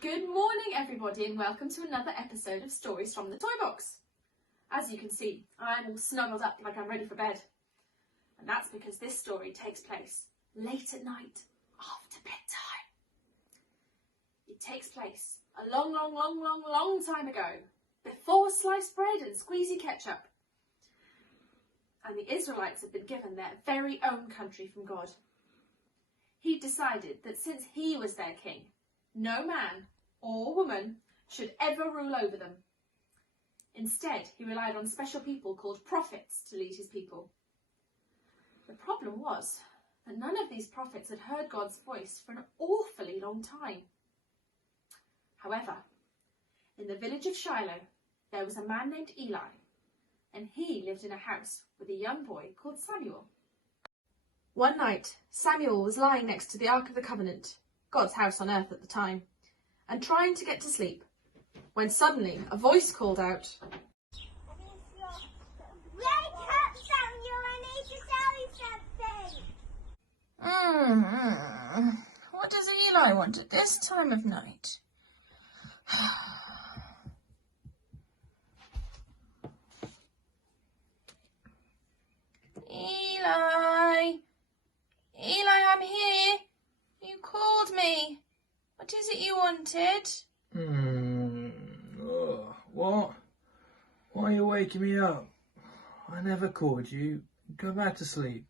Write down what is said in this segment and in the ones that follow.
Good morning everybody and welcome to another episode of Stories from the Toy Box. As you can see, I'm all snuggled up like I'm ready for bed. And that's because this story takes place late at night after bedtime. It takes place a long time ago, before sliced bread and squeezy ketchup. And the Israelites had been given their very own country from God. He decided that since he was their king, no man or woman should ever rule over them. Instead, he relied on special people called prophets to lead his people. The problem was that none of these prophets had heard God's voice for an awfully long time. However, in the village of Shiloh, there was a man named Eli, and he lived in a house with a young boy called Samuel. One night, Samuel was lying next to the Ark of the Covenant, God's house on earth at the time, and trying to get to sleep, when suddenly a voice called out, "Wake up, Samuel, I need to tell you something." What does Eli want at this time of night? Eli, I'm here. You called me. What is it you wanted? What? Why are you waking me up? I never called you. Go back to sleep.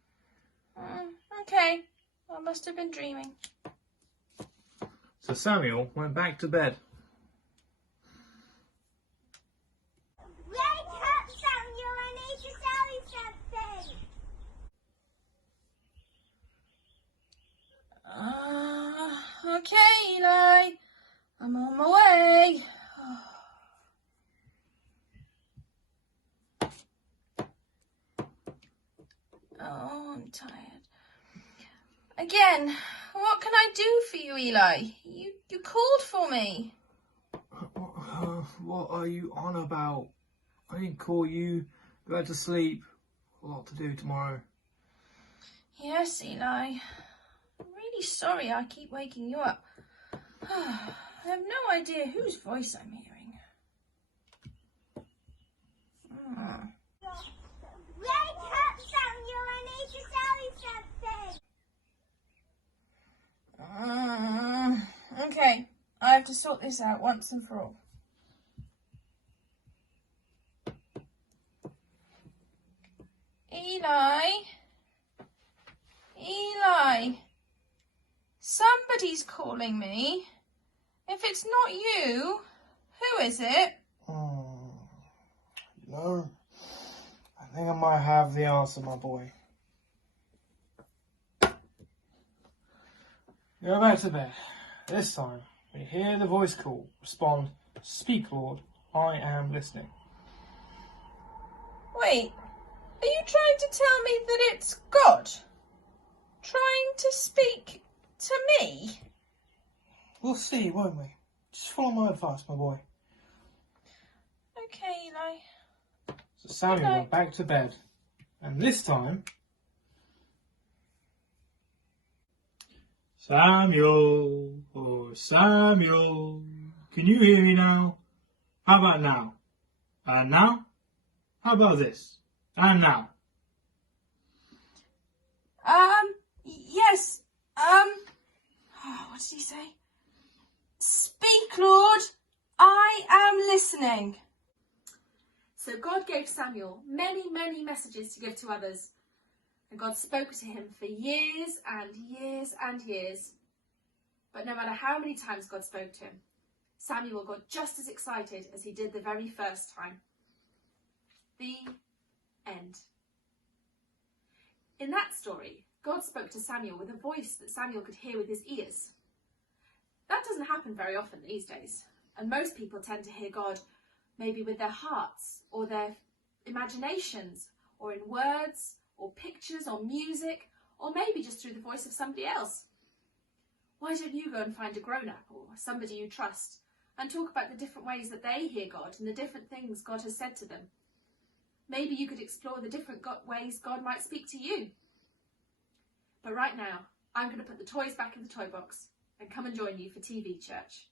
Okay. I must have been dreaming. So Samuel went back to bed. Wake up, Samuel, I need to tell you something. Okay, Eli. I'm on my way. Oh, I'm tired. Again, what can I do for you, Eli? You called for me. What are you on about? I didn't call you. Go back to sleep. A lot to do tomorrow. Yes, Eli. I'm really sorry I keep waking you up. I have no idea whose voice I'm hearing. Wake up, Samuel, I need to tell you something. Okay, I have to sort this out once and for all. Eli, somebody's calling me. If it's not you, who is it? No, I think I might have the answer, my boy. Go back to bed. This time, when you hear the voice call, respond, "Speak, Lord, I am listening." Wait, are you trying to tell me that it's God trying to speak to me? We'll see, won't we? Just follow my advice, my boy. Okay, Eli. So Samuel went back to bed, and this time... Samuel, oh Samuel, can you hear me now? How about now? And now? How about this? And now? Yes, what did he say? Speak, Lord, I am listening. So God gave Samuel many messages to give to others. And God spoke to him for years and years and years. But no matter how many times God spoke to him, Samuel got just as excited as he did the very first time. The end. In that story, God spoke to Samuel with a voice that Samuel could hear with his ears. That doesn't happen very often these days, and most people tend to hear God maybe with their hearts or their imaginations, or in words or pictures or music, or maybe just through the voice of somebody else. Why don't you go and find a grown-up or somebody you trust and talk about the different ways that they hear God and the different things God has said to them? Maybe you could explore the different ways God might speak to you. But right now, I'm going to put the toys back in the toy box and come and join you for TV Church.